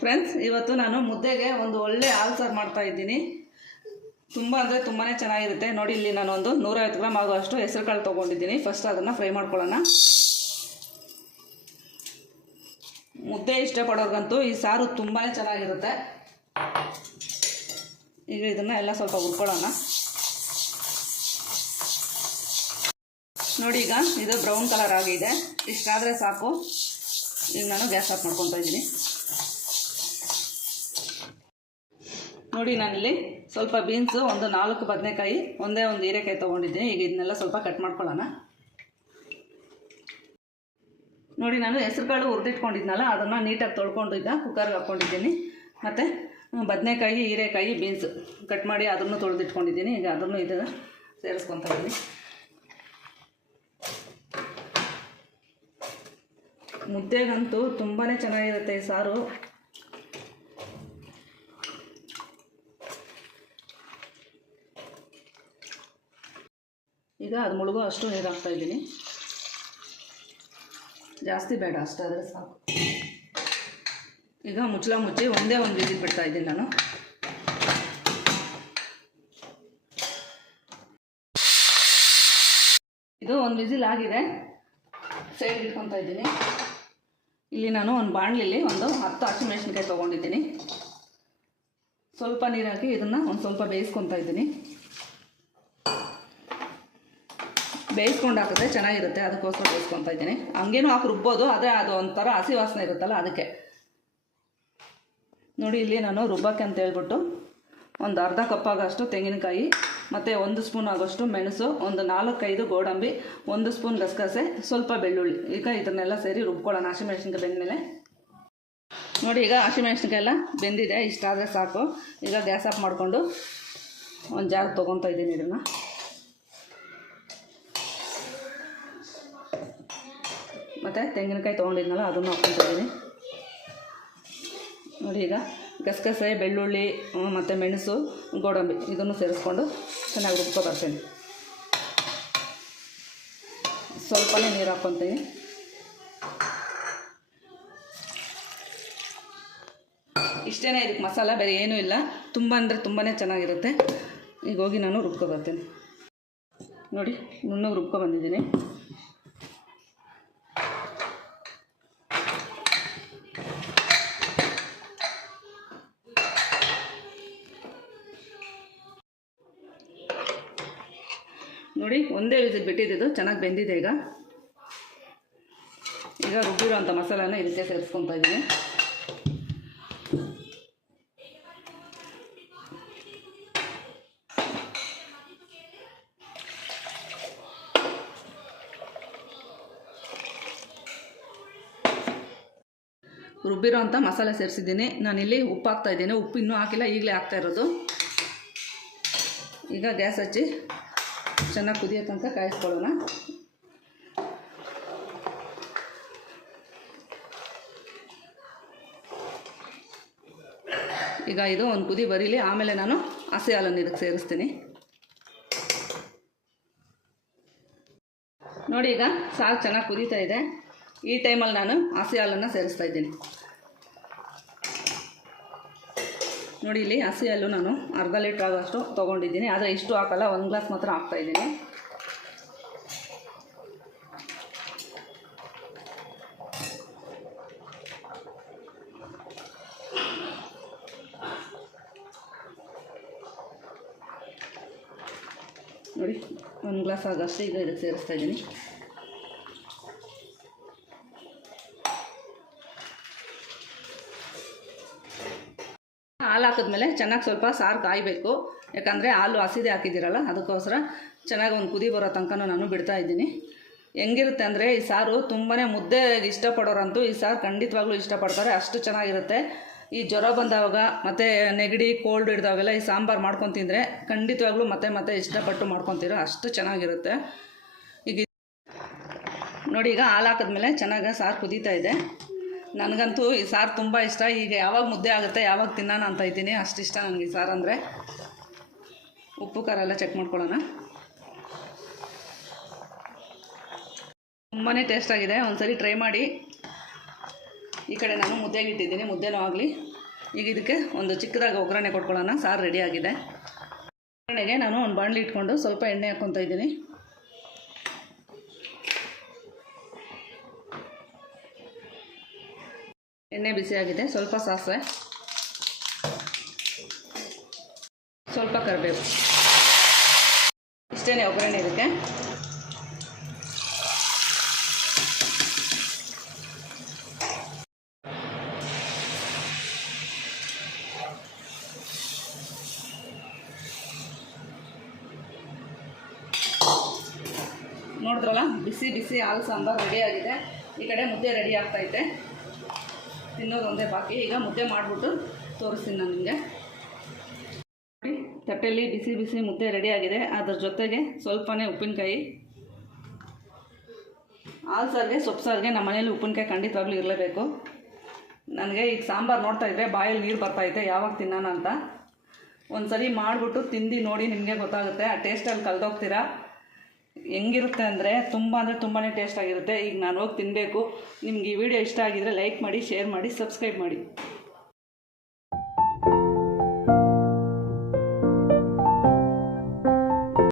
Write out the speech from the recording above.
Friends ಇವತ್ತು ನಾನು ಮುದ್ದೆಗೆ ಒಂದು ಒಳ್ಳೆ ಹಾಲು ಸಾರು ಮಾಡ್ತಾ ಇದ್ದೀನಿ. ತುಂಬ ಅಂದರೆ ತುಂಬಾ ಚೆನ್ನಾಗಿರುತ್ತೆ. ನೋಡಿ, ಇಲ್ಲಿ ನಾನು ಒಂದು ನೂರೈವತ್ತು ಗ್ರಾಮ್ ಆಗುವಷ್ಟು ಹೆಸರು ಕಾಳು ತೊಗೊಂಡಿದ್ದೀನಿ. ಫಸ್ಟ್ ಅದನ್ನು ಫ್ರೈ ಮಾಡ್ಕೊಳ್ಳೋಣ. ಮುದ್ದೆ ಇಷ್ಟಪಡೋರ್ಗಂತೂ ಈ ಸಾರು ತುಂಬಾ ಚೆನ್ನಾಗಿರುತ್ತೆ. ಈಗ ಇದನ್ನು ಎಲ್ಲ ಸ್ವಲ್ಪ ಹುರ್ಕೊಳ್ಳೋಣ. ನೋಡಿ, ಈಗ ಇದು ಬ್ರೌನ್ ಕಲರ್ ಆಗಿದೆ. ಇಷ್ಟಾದರೆ ಸಾಕು. ಈಗ ನಾನು ಗ್ಯಾಸ್ ಆಫ್ ಮಾಡ್ಕೊತಾ ಇದ್ದೀನಿ. ನೋಡಿ ನಾನಿಲ್ಲಿ ಸ್ವಲ್ಪ ಬೀನ್ಸು ಒಂದು ನಾಲ್ಕು ಬದನೆಕಾಯಿ, ಒಂದೇ ಒಂದು ಹೀರೆಕಾಯಿ ತೊಗೊಂಡಿದ್ದೀನಿ. ಈಗ ಇದನ್ನೆಲ್ಲ ಸ್ವಲ್ಪ ಕಟ್ ಮಾಡ್ಕೊಳ್ಳೋಣ. ನೋಡಿ ನಾನು ಹೆಸರುಕಾಳು ಹುರಿದಿಟ್ಕೊಂಡಿದ್ನಲ್ಲ, ಅದನ್ನು ನೀಟಾಗಿ ತೊಳ್ಕೊಂಡು ಕುಕ್ಕರ್ಗೆ ಹಾಕ್ಕೊಂಡಿದ್ದೀನಿ. ಮತ್ತು ಬದನೆಕಾಯಿ, ಹೀರೆಕಾಯಿ ಬೀನ್ಸ್ ಕಟ್ ಮಾಡಿ ಅದನ್ನು ತೊಳೆದಿಟ್ಕೊಂಡಿದ್ದೀನಿ. ಈಗ ಅದನ್ನು ಇದನ್ನು ಸೇರಿಸ್ಕೊತಾ ಇದ್ದೀನಿ ಮುದ್ದೆಗಂತೂ ತುಂಬಾ ಚೆನ್ನಾಗಿರುತ್ತೆ ಈ ಸಾರು. ಈಗ ಅದು ಮುಳುಗೋ ಅಷ್ಟು ನೀರು ಹಾಕ್ತಾ ಇದ್ದೀನಿ. ಜಾಸ್ತಿ ಬೇಡ ಅಷ್ಟಾದರೆ ಸಾಕು. ಈಗ ಮುಚ್ಚಲ ಮುಚ್ಚಿ ಒಂದೇ ಒಂದು ವಿಸಿಲ್ ಬಿಡ್ತಾ ಇದ್ದೀನಿ ನಾನು. ಇದು ಒಂದು ವಿಸಿಲ್ ಆಗಿದೆ. ಸೈಡ್ ಇಟ್ಕೊತಾ ಇದ್ದೀನಿ. ಇಲ್ಲಿ ನಾನು ಒಂದು ಬಾಣಲಿಲಿ ಒಂದು ಹತ್ತು ಹಸಿಮೆಣಸಿನ್ಕಾಯಿ ತೊಗೊಂಡಿದ್ದೀನಿ. ಸ್ವಲ್ಪ ನೀರು ಹಾಕಿ ಇದನ್ನು ಒಂದು ಸ್ವಲ್ಪ ಬೇಯಿಸ್ಕೊತಾ ಇದ್ದೀನಿ. ಬೇಯಿಸ್ಕೊಂಡು ಹಾಕಿದ್ರೆ ಚೆನ್ನಾಗಿರುತ್ತೆ, ಅದಕ್ಕೋಸ್ಕರ ಬೇಯಿಸ್ಕೊತಾ ಇದ್ದೀನಿ. ಹಂಗೇನು ಹಾಕಿ ರುಬ್ಬೋದು, ಆದರೆ ಅದು ಒಂಥರ ಹಸಿ ವಾಸನೆ ಇರುತ್ತಲ್ಲ ಅದಕ್ಕೆ. ನೋಡಿ, ಇಲ್ಲಿ ನಾನು ರುಬ್ಬಕ್ಕೆ ಅಂತ ಹೇಳ್ಬಿಟ್ಟು ಒಂದು ಅರ್ಧ ಕಪ್ ಆಗೋಷ್ಟು ತೆಂಗಿನಕಾಯಿ, ಮತ್ತು ಒಂದು ಸ್ಪೂನ್ ಆಗೋಷ್ಟು ಮೆಣಸು, ಒಂದು ನಾಲ್ಕೈದು ಗೋಡಂಬಿ, ಒಂದು ಸ್ಪೂನ್ ಗಸಗಸೆ, ಸ್ವಲ್ಪ ಬೆಳ್ಳುಳ್ಳಿ. ಈಗ ಇದನ್ನೆಲ್ಲ ಸೇರಿ ರುಬ್ಕೊಳ್ಳೋಣ, ಹಸಿಮೆಣ್ಸಿನ್ಕಾಯಿ ಬೆಂದಮೇಲೆ. ನೋಡಿ, ಈಗ ಹಸಿಮೆಣ್ಸಿನ್ಕಾಯಿ ಎಲ್ಲ ಬೆಂದಿದೆ, ಇಷ್ಟಾದರೆ ಸಾಕು. ಈಗ ಗ್ಯಾಸ್ ಆಫ್ ಮಾಡಿಕೊಂಡು ಒಂದು ಜಾರ್ ತೊಗೊತಾ ಇದ್ದೀನಿ ಇದನ್ನು. ಮತ್ತು ತೆಂಗಿನಕಾಯಿ ತೊಗೊಂಡಿದ್ನಲ್ಲ, ಅದನ್ನು ಹಾಕ್ಕೊತಿದ್ದೀನಿ ನೋಡಿ ಈಗ, ಗಸಗಸೆ, ಬೆಳ್ಳುಳ್ಳಿ ಮತ್ತು ಮೆಣಸು, ಗೋಡಂಬಿ ಇದನ್ನು ಸೇರಿಸ್ಕೊಂಡು ಚೆನ್ನಾಗಿ ರುಬ್ಕೊ ಬರ್ತೀನಿ. ಸ್ವಲ್ಪನೇ ನೀರು ಹಾಕ್ಕೊತೀನಿ. ಇಷ್ಟೇ ಇದಕ್ಕೆ ಮಸಾಲ, ಬೇರೆ ಏನೂ ಇಲ್ಲ. ತುಂಬ ಅಂದರೆ ತುಂಬಾ ಚೆನ್ನಾಗಿರುತ್ತೆ. ಈಗ ಹೋಗಿ ನಾನು ರುಬ್ಕೊ ಬರ್ತೀನಿ. ನೋಡಿ, ನುಣ್ಣಗೆ ರುಬ್ಕೊ ಬಂದಿದ್ದೀನಿ. ನೋಡಿ, ಒಂದೇ ವಿಸಿಲ್ ಬಿಟ್ಟಿದ್ದು ಚೆನ್ನಾಗಿ ಬೆಂದಿದೆ ಈಗ. ಈಗ ರುಬ್ಬಿರೋ ಅಂಥ ಮಸಾಲಾನ ಇದಕ್ಕೆ ಸೇರಿಸ್ಕೊತಾ ಇದ್ದೀನಿ. ರುಬ್ಬಿರೋ ಅಂಥ ಮಸಾಲೆ ಸೇರಿಸಿದ್ದೀನಿ. ನಾನಿಲ್ಲಿ ಉಪ್ಪು ಹಾಕ್ತಾ ಇದ್ದೀನಿ. ಉಪ್ಪು ಇನ್ನೂ ಹಾಕಿಲ್ಲ, ಈಗಲೇ ಹಾಕ್ತಾ ಇರೋದು. ಈಗ ಗ್ಯಾಸ್ ಹಚ್ಚಿ ಚೆನ್ನಾಗಿ ಕುದಿಯೋ ತನಕ ಕಾಯಿಸ್ಕೊಳ್ಳೋಣ. ಈಗ ಇದು ಒಂದು ಕುದಿ ಬರೀಲಿ, ಆಮೇಲೆ ನಾನು ಹಸಿ ಹಾಲನ್ನು ಇದಕ್ಕೆ ಸೇರಿಸ್ತೀನಿ. ನೋಡಿ ಈಗ ಸಾರು ಚೆನ್ನಾಗಿ ಕುದೀತಾ ಇದೆ. ಈ ಟೈಮಲ್ಲಿ ನಾನು ಹಸಿ ಹಾಲನ್ನು ಸೇರಿಸ್ತಾ ಇದ್ದೀನಿ. ನೋಡಿ ಇಲ್ಲಿ ಹಸಿ ಹಾಲು ನಾನು ಅರ್ಧ ಲೀಟ್ರ್ ಆಗೋಷ್ಟು ತೊಗೊಂಡಿದ್ದೀನಿ. ಆದರೆ ಇಷ್ಟು ಹಾಕಲ್ಲ, ಒಂದು ಗ್ಲಾಸ್ ಮಾತ್ರ ಹಾಕ್ತಾಯಿದ್ದೀನಿ ನೋಡಿ, ಒಂದು ಗ್ಲಾಸ್ ಆಗೋಷ್ಟು ಈಗ ಇದಕ್ಕೆ ಸೇರಿಸ್ತಾ ಇದ್ದೀನಿ. ಹಾಲು ಹಾಕಿದ್ಮೇಲೆ ಚೆನ್ನಾಗಿ ಸ್ವಲ್ಪ ಸಾರು ಕಾಯಬೇಕು. ಯಾಕಂದರೆ ಹಾಲು ಹಸಿದೆ ಹಾಕಿದ್ದೀರಲ್ಲ, ಅದಕ್ಕೋಸ್ಕರ ಚೆನ್ನಾಗಿ ಒಂದು ಕುದಿ ಬರೋ ತನಕ ನಾನು ಬಿಡ್ತಾ ಇದ್ದೀನಿ. ಹೆಂಗಿರುತ್ತೆ ಅಂದರೆ ಈ ಸಾರು ತುಂಬಾ ಮುದ್ದೆ ಇಷ್ಟಪಡೋರಂತೂ ಈ ಸಾರು ಖಂಡಿತವಾಗ್ಲೂ ಇಷ್ಟಪಡ್ತಾರೆ, ಅಷ್ಟು ಚೆನ್ನಾಗಿರುತ್ತೆ. ಈ ಜ್ವರ ಬಂದಾಗ ಮತ್ತು ನೆಗಡಿ ಕೋಲ್ಡ್ ಹಿಡ್ದಾಗೆಲ್ಲ ಈ ಸಾಂಬಾರು ಮಾಡ್ಕೊಂಡು ತಿಂದರೆ ಖಂಡಿತವಾಗ್ಲೂ ಮತ್ತೆ ಮತ್ತೆ ಇಷ್ಟಪಟ್ಟು ಮಾಡ್ಕೊತೀರ ಅಷ್ಟು ಚೆನ್ನಾಗಿರುತ್ತೆ. ಈಗ ನೋಡಿ, ಈಗ ಹಾಲು ಹಾಕಿದ್ಮೇಲೆ ಚೆನ್ನಾಗಿ ಸಾರು ಕುದೀತಾ ಇದೆ. ನನಗಂತೂ ಈ ಸಾರು ತುಂಬ ಇಷ್ಟ. ಈಗ ಯಾವಾಗ ಮುದ್ದೆ ಆಗುತ್ತೆ, ಯಾವಾಗ ತಿನ್ನೋಣ ಅಂತ ಇದ್ದೀನಿ. ಅಷ್ಟು ಇಷ್ಟ ನನಗೆ ಈ ಸಾರು ಅಂದರೆ. ಉಪ್ಪು, ಖಾರ ಎಲ್ಲ ಚೆಕ್ ಮಾಡ್ಕೊಳ್ಳೋಣ. ತುಂಬಾ ಟೇಸ್ಟಾಗಿದೆ ಒಂದ್ಸರಿ ಟ್ರೈ ಮಾಡಿ. ಈ ಕಡೆ ನಾನು ಮುದ್ದೆಗೆ ಇಟ್ಟಿದ್ದೀನಿ. ಮುದ್ದೆನೂ ಆಗಲಿ. ಈಗ ಇದಕ್ಕೆ ಒಂದು ಚಿಕ್ಕದಾಗಿ ಒಗ್ಗರಣೆ ಕೊಟ್ಕೊಳ್ಳೋಣ. ಸಾರು ರೆಡಿಯಾಗಿದೆ ಒಗ್ಗರಣೆಗೆ ನಾನು ಒಂದು ಬಾಣಲಿ ಇಟ್ಕೊಂಡು ಸ್ವಲ್ಪ ಎಣ್ಣೆ ಹಾಕ್ಕೊತಾ ಇದ್ದೀನಿ. ಎಣ್ಣೆ ಬಿಸಿಯಾಗಿದೆ ಸ್ವಲ್ಪ ಸಾಸಿವೆ. ಸ್ವಲ್ಪ ಕರಿಬೇವು. ಇಷ್ಟೇ ಒಗ್ಗರಣೆ ಇದಕ್ಕೆ. ನೋಡಿದ್ರಲ್ಲ, ಬಿಸಿ ಬಿಸಿ ಹಾಲು, ಸಾಂಬಾರು ರೆಡಿ ಆಗಿದೆ. ಈ ಕಡೆ ಮುದ್ದೆ ರೆಡಿ ಆಗ್ತೈತೆ ತಿನ್ನೋದು ಒಂದೇ ಬಾಕಿ. ಈಗ ಮುದ್ದೆ ಮಾಡಿಬಿಟ್ಟು ತೋರಿಸ್ತೀನಿ ನಾನು ನಿಮಗೆ. ತಟ್ಟೆಯಲ್ಲಿ ಬಿಸಿ ಬಿಸಿ ಮುದ್ದೆ ರೆಡಿ ಆಗಿದೆ. ಅದ್ರ ಜೊತೆಗೆ ಸ್ವಲ್ಪನೇ ಉಪ್ಪಿನಕಾಯಿ. ಹಾಲು ಸಾರಿಗೆ, ಸೊಪ್ಪು ಸಾರಿಗೆ, ನಮ್ಮ ಮನೇಲಿ ಉಪ್ಪಿನಕಾಯಿ ಖಂಡಿತವಾಗ್ಲೂ ಇರಲೇಬೇಕು. ನನಗೆ ಈಗ ಸಾಂಬಾರು ನೋಡ್ತಾ ಇದ್ದರೆ ಬಾಯಲ್ಲಿ ನೀರು ಬರ್ತೈತೆ ಯಾವಾಗ ತಿನ್ನೋಣ ಅಂತ. ಒಂದು ಸರಿ ಮಾಡಿಬಿಟ್ಟು ತಿಂದು ನೋಡಿ, ನಿಮಗೆ ಗೊತ್ತಾಗುತ್ತೆ. ಆ ಟೇಸ್ಟಲ್ಲಿ ಕಲ್ದೋಗ್ತೀರಾ ಹೆಂಗಿರುತ್ತೆ ಅಂದರೆ ತುಂಬ ಅಂದರೆ ತುಂಬಾ ಟೇಸ್ಟ್ ಆಗಿರುತ್ತೆ. ಈಗ ನಾನು ಹೋಗಿ ತಿನ್ನಬೇಕು ನಿಮ್ಗೆ ಈ ವಿಡಿಯೋ ಇಷ್ಟ ಆಗಿದ್ರೆ ಲೈಕ್ ಮಾಡಿ ಶೇರ್ ಮಾಡಿ ಸಬ್ಸ್ಕ್ರೈಬ್ ಮಾಡಿ.